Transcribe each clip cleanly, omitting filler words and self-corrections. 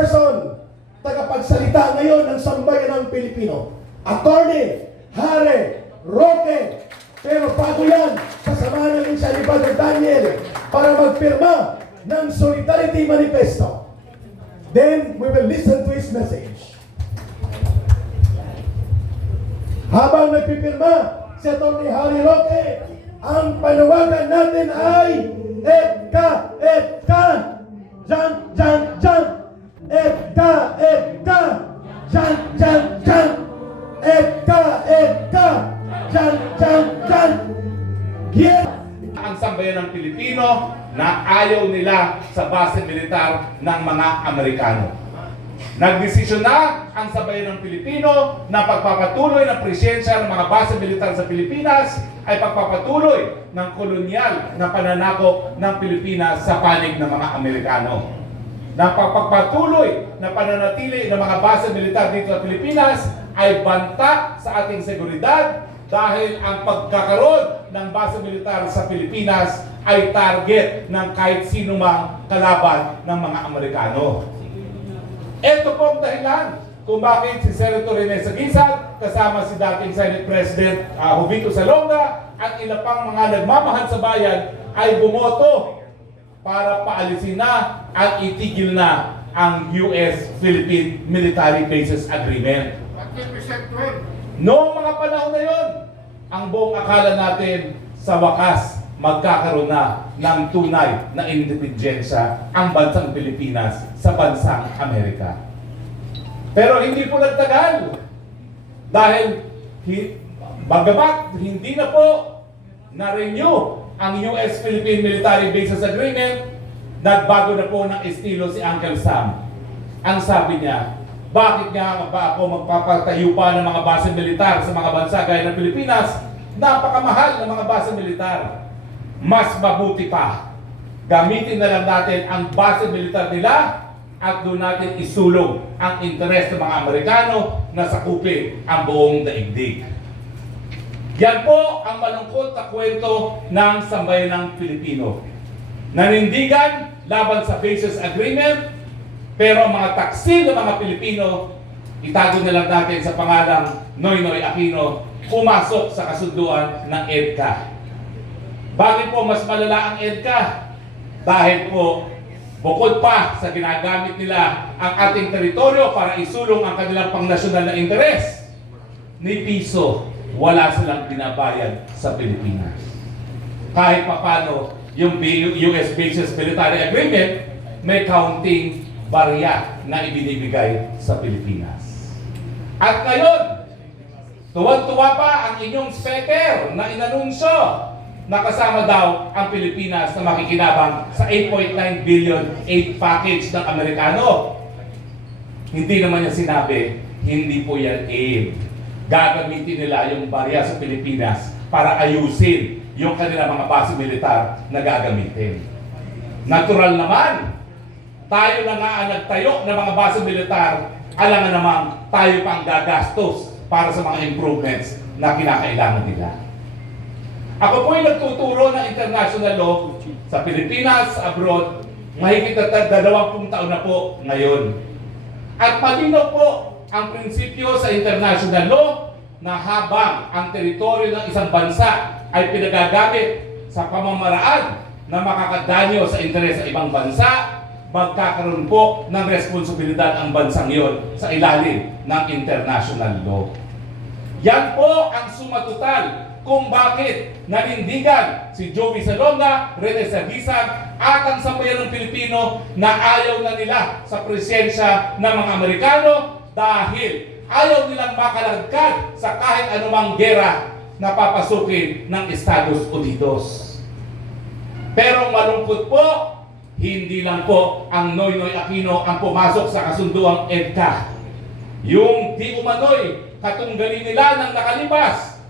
person, tagapagsalita ngayon ng sambayan ng Pilipino. Attorney Harry Roque. Pero bago yan, kasama namin siya ni Brother Daniel para magpirma ng Solidarity Manifesto. Then, we will listen to his message. Habang nagpipirma si Atty. Harry Roque, ang panawagan natin ay EDCA, EDCA, Jan, Jan, Jan, EDCA, EDCA, Jan, Jan, Jan, EDCA, EDCA, Jan, Jan, Jan. Ang sambayan ng Pilipino na ayaw nila sa base militar ng mga Amerikano. Nagdesisyon na ang sambayan ng Pilipino na pagpapatuloy ng presensya ng mga base militar sa Pilipinas ay pagpapatuloy ng kolonyal na pananakop ng Pilipinas sa panig ng mga Amerikano. Na pagpapatuloy na pananatili ng mga base militar dito sa Pilipinas ay banta sa ating seguridad dahil ang pagkakaroon ng base militar sa Pilipinas ay target ng kahit sino mang kalaban ng mga Amerikano. Ito po ang dahilan kung bakit si Senator Rene Saguisag kasama si dating Senate President Jovito Salonga at ilang pang mga nagmamahal sa bayan ay bumoto para paalisin na at itigil na ang US-Philippine Military Bases Agreement. Noong mga panahon na yon, ang buong akala natin sa wakas magkakaroon na ng tunay na independensya ang bansang Pilipinas sa bansang Amerika. Pero hindi po nagtagal dahil bagamat hindi na po na-renew ang US-Philippine Military Bases Agreement, nagbago na po ng estilo si Uncle Sam. Ang sabi niya, bakit nga ba ako magpapatayo pa ng mga base militar sa mga bansa gaya ng Pilipinas? Napakamahal ng mga base militar. Mas mabuti pa, gamitin na lang natin ang base militar nila at doon natin isulong ang interes ng mga Amerikano na sakupin ang buong daigdig. Yan po ang malungkot na kwento ng sambayan ng Pilipino. Nanindigan laban sa Bases Agreement, pero ang mga taksil ng mga Pilipino, itago na lang natin sa pangalang Noynoy Aquino, pumasok sa kasunduan ng EDCA. Bakit po mas malala ang EDCA? Dahil po, bukod pa sa ginagamit nila ang ating teritoryo para isulong ang kanilang pangnasyonal na interes, ni piso, wala silang binabayad sa Pilipinas. Kahit papano, yung US Bases Military Agreement, may counting barya na ibinibigay sa Pilipinas. At ngayon, tuwag-tuwa pa ang inyong speaker na inanunsyo na kasama daw ang Pilipinas na makikinabang sa 8.9 billion aid package ng Amerikano. Hindi naman niya sinabi, hindi po yan aid. Gagamitin nila yung barya sa Pilipinas para ayusin yung kanilang mga base militar na gagamitin. Natural naman, tayo na nga ang nagtayo ng mga base militar, alangan namang tayo pang gagastos para sa mga improvements na kinakailangan nila. Ako po ay nagtuturo ng international law sa Pilipinas, abroad, mahigit na 20 taon na po ngayon. At malinaw po ang prinsipyo sa international law na habang ang teritoryo ng isang bansa ay pinagagamit sa pamamaraan na makakadanyo sa interes ng ibang bansa, magkakaroon po ng responsibilidad ang bansang iyon sa ilalim ng international law. Yan po ang sumatotal kung bakit nanindigan si Joey Salonga, Rene Saguisag at ang sambayan ng Pilipino na ayaw na nila sa presensya ng mga Amerikano dahil ayaw nilang makalagkad sa kahit anumang gera na papasukin ng Estados Unidos. Pero malungkot po, hindi lang po ang Noynoy Aquino ang pumasok sa kasunduang EDCA. Yung di umano'y katunggali nila ng nakalipas,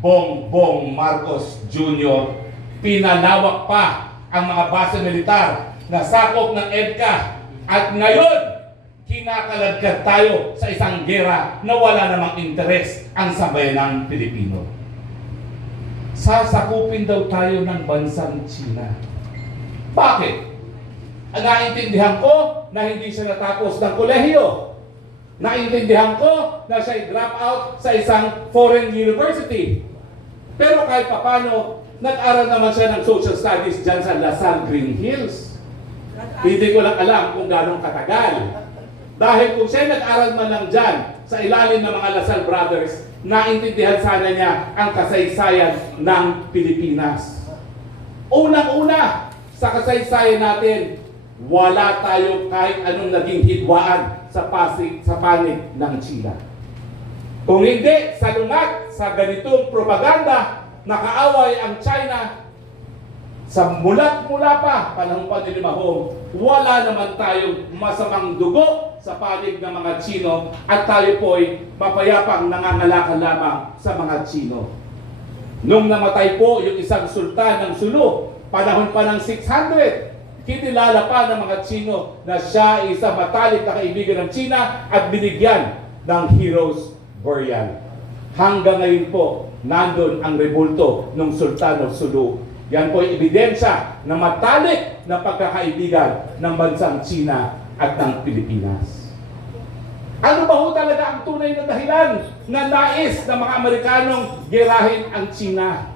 Bongbong Marcos Jr., pinalawak pa ang mga base militar na sakop ng EDCA. At ngayon, kinakaladkad tayo sa isang gera na wala namang interes ang sambayan ng Pilipino. Sasakupin daw tayo ng bansang China. Bakit? Naintindihan ko na hindi siya natapos ng kolehiyo. Naintindihan ko na siya drop out sa isang foreign university. Pero kahit papano, nag-aral naman siya ng social studies dyan sa Lasal Green Hills. Hindi ko lang alam kung gano'ng katagal. Dahil kung siya nag-aral man lang dyan sa ilalim ng mga Lasal Brothers, naintindihan sana niya ang kasaysayan ng Pilipinas. Unang-una, sa kasaysayan natin, wala tayo kahit anong naging hidwaan sa panig ng China. Kung hindi, salungat sa ganitong propaganda, nakaaway ang China, sa mula pa, panahon pa ni Limahong, wala naman tayong masamang dugo sa panig ng mga Chino at tayo po'y mapayapang nangangalakal lamang sa mga Chino. Nung namatay po yung isang sultan ng Sulu, panahon pa ng 600, kinilala pa ng mga Chino na siya ay isang matalik na kaibigan ng China at binigyan ng Heroes Burial. Hanggang ngayon po, nandun ang rebulto ng Sultan of Sulu. Yan po ay ebidensya na matalik na pagkakaibigan ng bansang China at ng Pilipinas. Ano ba ho talaga ang tunay na dahilan na nais ng mga Amerikanong gerahin ang China?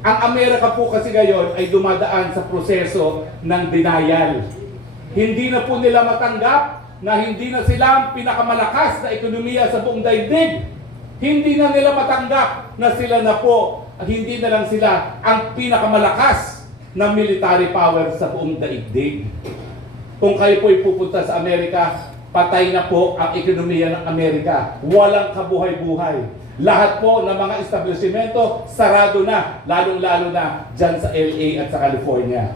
Ang Amerika po kasi ngayon ay dumadaan sa proseso ng denial. Hindi na po nila matanggap na hindi na sila ang pinakamalakas na ekonomiya sa buong daigdig. Hindi na nila matanggap na sila na po at hindi na lang sila ang pinakamalakas na military power sa buong daigdig. Kung kayo po'y pupunta sa Amerika, patay na po ang ekonomiya ng Amerika. Walang kabuhay-buhay. Lahat po ng mga establishmento sarado na, lalong-lalo na dyan sa LA at sa California.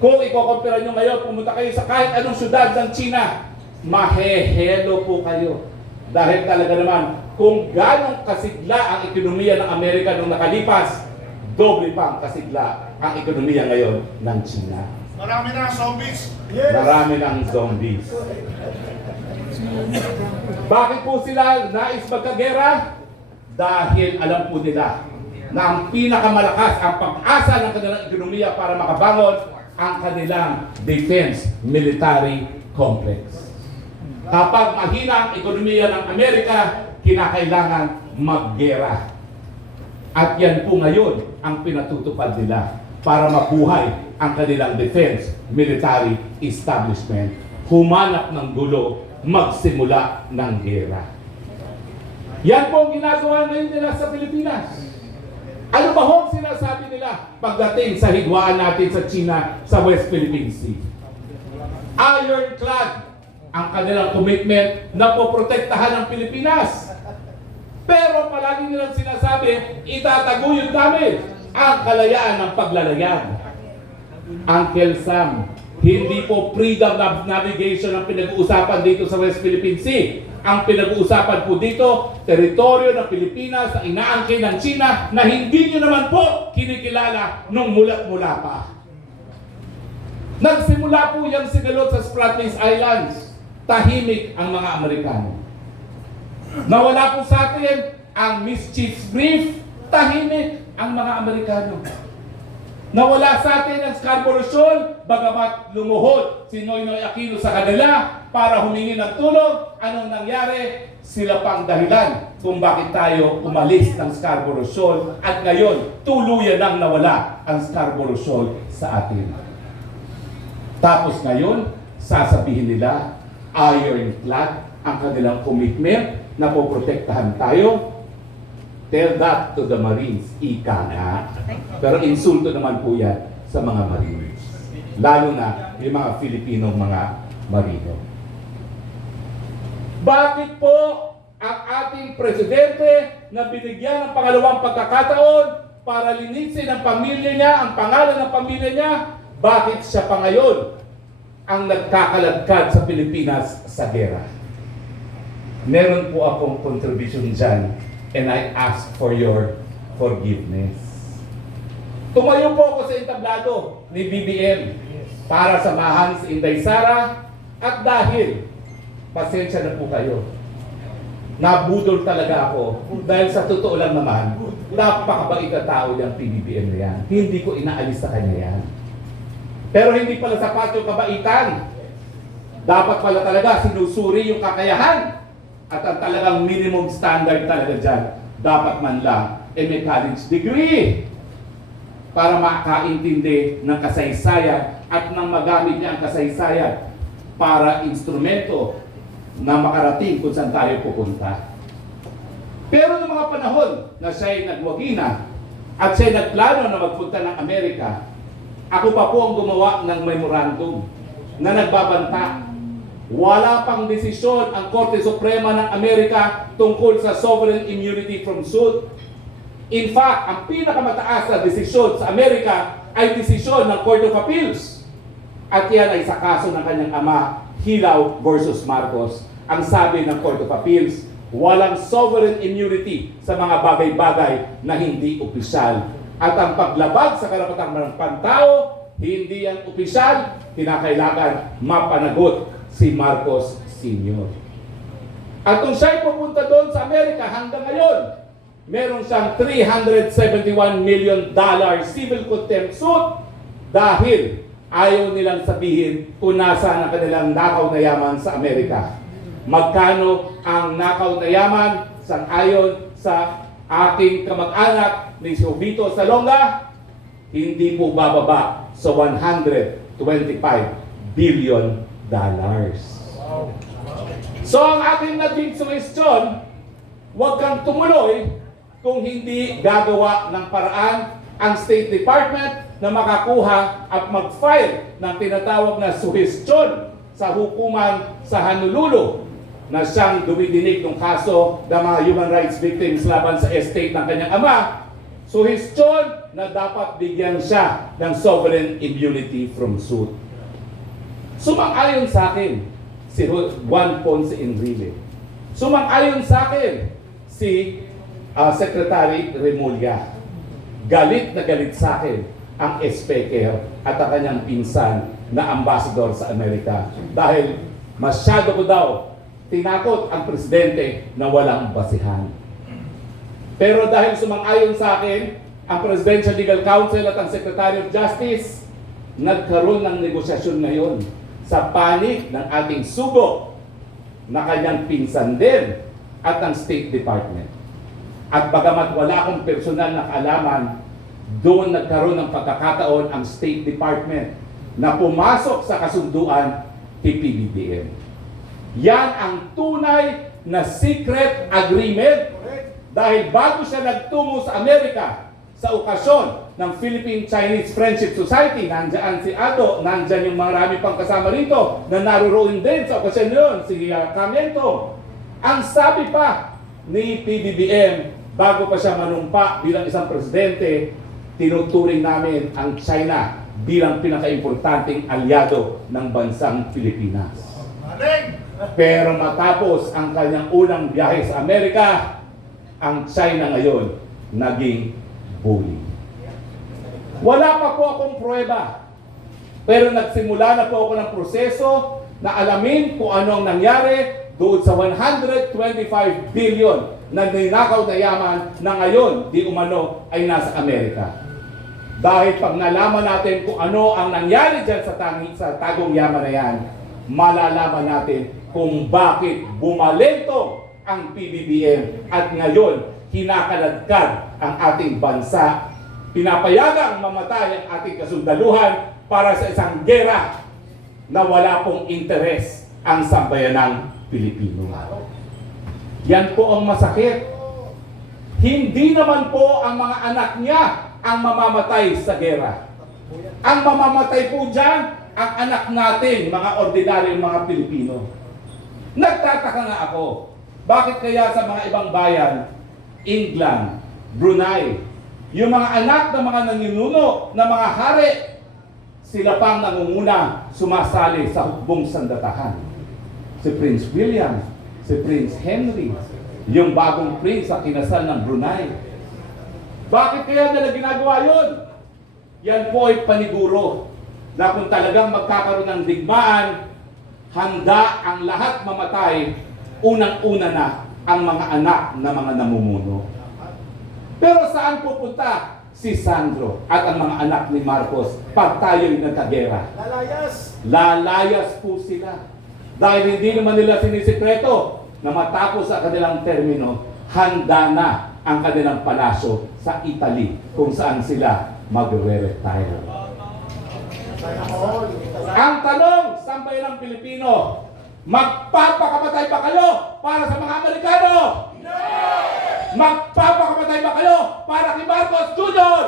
Kung ikokompara nyo ngayon, pumunta kayo sa kahit anong syudad ng China, mahehelo po kayo. Dahil talaga naman, kung ganong kasigla ang ekonomiya ng Amerika nung nakalipas, doble pa ang kasigla ang ekonomiya ngayon ng China. Marami na zombies. Marami ng zombies. Bakit po sila nais magkagera? Dahil alam po nila na ang pinakamalakas, ang pag-asa ng kanilang ekonomiya para makabangon ang kanilang defense military complex. Kapag mahina ang ekonomiya ng Amerika, kinakailangan maggera. At yan po ngayon ang pinatutupad nila para mabuhay ang kanilang defense military establishment. Humanap ng gulo, magsimula ng gera. Yan po ang ginagawa ngayon nila sa Pilipinas. Ano ba hong sinasabi nila pagdating sa hidwaan natin sa China sa West Philippine Sea? Ironclad ang kanilang commitment na poprotektahan ang Pilipinas. Pero palagi nilang sinasabi, itataguyod namin ang kalayaan ng paglalayag. Uncle Sam, hindi po freedom of navigation ang pinag-uusapan dito sa West Philippine Sea. Ang pinag-uusapan po dito, teritoryo ng Pilipinas na inaangkin ng China na hindi nyo naman po kinikilala nung mula pa. Nagsimula po yung sinalot sa Spratlys Islands. Tahimik ang mga Amerikano. Nawala po sa atin ang mischief brief. Tahimik ang mga Amerikano. Nawala sa atin ang Scarborough Shoal, bagamat lumuhod si Noynoy Aquino sa kanila para humingi ng tulong. Anong nangyari? Sila pang dahilan kung bakit tayo umalis ng Scarborough Shoal at ngayon tuluyan nang nawala ang Scarborough Shoal sa atin. Tapos ngayon, sasabihin nila, ironclad ang kanilang commitment na poprotektahan tayo. Tell that to the Marines, ika nga. Pero insulto naman po yan sa mga Marines. Lalo na yung mga Filipinong mga Marino. Bakit po ang ating presidente na binigyan ng pangalawang pagkakataon para linisin ang pamilya niya, ang pangalan ng pamilya niya, bakit siya pa ngayon ang nagkakaladkad sa Pilipinas sa gera? Meron po akong contribution dyan. And I ask for your forgiveness. Tumayo po ako sa entablado ni BBM para samahan si Inday Sara at dahil, pasensya na po kayo, nabudol talaga ako dahil sa totoo lang naman, napakabait na tao yung PBBM na yan. Hindi ko inaalis sa kanya yan. Pero hindi pala sapat yung kabaitan. Dapat pala talaga sinusuri yung kakayahan. At ang talagang minimum standard talaga dyan, dapat man lang may college degree para makaintindi ng kasaysayan at nang magamit niya ang kasaysayan para instrumento na makarating kung saan tayo pupunta. Pero noong mga panahon na siya'y nagwagi na at siya'y nagplano na magpunta ng Amerika, ako pa po ang gumawa ng memorandum na nagbabanta. Wala pang desisyon ang Korte Suprema ng Amerika tungkol sa sovereign immunity from suit. In fact, ang pinakamataas na desisyon sa Amerika ay desisyon ng Court of Appeals. At yan ay sa kaso ng kanyang ama, Hilaw versus Marcos. Ang sabi ng Court of Appeals, walang sovereign immunity sa mga bagay-bagay na hindi opisyal. At ang paglabag sa karapatang ng pantao, hindi yan opisyal, kinakailangan mapanagot si Marcos Sr. At kung siya'y pupunta doon sa Amerika hanggang ngayon, meron siyang $371 million civil contempt suit dahil ayaw nilang sabihin kung nasaan ang kanilang nakaw na yaman sa Amerika. Magkano ang nakaw na yaman sang-ayon sa aking kamag-anak ni Vito Salonga? Hindi po bababa sa $125 billion. So ang ating naging suwestyon, huwag kang tumuloy kung hindi gagawa ng paraan ang State Department na makakuha at mag-file ng tinatawag na suhestyon sa hukuman sa Honolulu na siyang dumidinig ng kaso ng mga human rights victims laban sa estate ng kanyang ama. Suhestyon na dapat bigyan siya ng sovereign immunity from suit. Sumang-ayon sa akin si Juan Ponce Enrile. Sumang-ayon sa akin si Secretary Remulla. Galit na galit sa akin ang speaker at ang kanyang pinsan na ambassador sa Amerika. Dahil masyado ko daw tinakot ang presidente na walang basihan. Pero dahil sumang-ayon sa akin ang Presidential Legal Counsel at ang Secretary of Justice, nagkaroon ng negosasyon ngayon sa panig ng ating sugo na kanyang pinsan din at ang State Department. At bagamat wala akong personal na kaalaman, doon nagkaroon ng pagkakataon ang State Department na pumasok sa kasunduan kay PBBM. Yan ang tunay na secret agreement dahil bago siya nagtungo sa Amerika sa okasyon ng Philippine-Chinese Friendship Society, nandyan si Ado, nandyan yung marami pang kasama rito na naroon din sa okasyon yun, si Camiento. Ang sabi pa ni PBBM, bago pa siya manumpa bilang isang presidente, tinuturing namin ang China bilang pinaka-importanting alyado ng bansang Pilipinas. Pero matapos ang kanyang unang biyahe sa Amerika, ang China ngayon naging bully. Wala pa po akong pruweba, pero nagsimula na po ako ng proseso na alamin kung ano ang nangyari doon sa 125 billion na ninakaw na yaman na ngayon di umano ay nasa Amerika. Dahil pag nalaman natin kung ano ang nangyari dyan sa tagong yaman na yan, malalaman natin kung bakit bumalento ang PBBM at ngayon kinakaladkad ang ating bansa. Pinapayagang mamatay ang ating kasundaluhan para sa isang gera na wala pong interes ang sambayanang Pilipino. Yan po ang masakit. Hindi naman po ang mga anak niya ang mamamatay sa gera. Ang mamamatay po dyan, ang anak natin, mga ordinaryong mga Pilipino. Nagtataka nga ako, bakit kaya sa mga ibang bayan, England, Brunei, yung mga anak ng mga naninuno na mga hari, sila pang nangunguna sumasali sa hukbong sandatahan. Si Prince William, si Prince Henry, yung bagong prince sa kinasal ng Brunei. Bakit kaya nila ginagawa yun? Yan po ay paniguro na kung talagang magkakaroon ng digmaan, handa ang lahat mamatay, unang-una na ang mga anak na mga namumuno. Pero saan pupunta si Sandro at ang mga anak ni Marcos pag tayo'y nagkagera. Lalayas po sila. Dahil hindi naman nila sinisikreto na matapos ang kanilang termino, handa na ang kanilang palasyo sa Italy kung saan sila magre-retire. Ang tanong, sambayan ng Pilipino, magpapakamatay ba kayo para sa mga Amerikano? Magpapakamatay ba kayo para kay Marcos Jr.?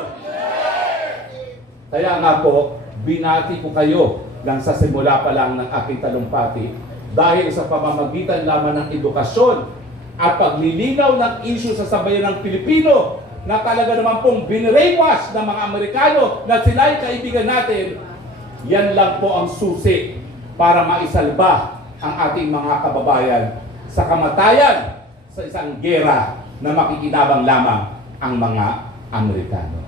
Kaya nga po, binati ko kayo lang sa simula pa lang ng aking talumpati dahil sa pamamagitan lamang ng edukasyon at paglilinaw ng issue sa sambayan ng Pilipino na talaga naman pong binrainwash ng mga Amerikano na sila'y kaibigan natin, yan lang po ang susi para maisalba ang ating mga kababayan sa kamatayan sa isang gera na makikinabang lamang ang mga Amerikano.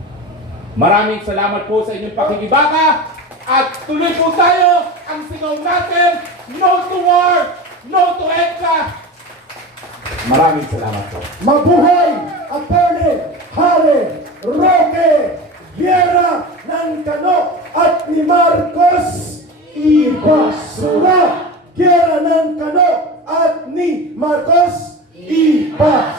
Maraming salamat po sa inyong pakikibaka at tuloy po tayo ang sigaw natin, no to war, no to EDSA. Maraming salamat po. Mabuhay Attorney Harry Roque Viera ng Cano at ni Marcos Ibasura. Viera ng Cano at ni Marcos Ibasura.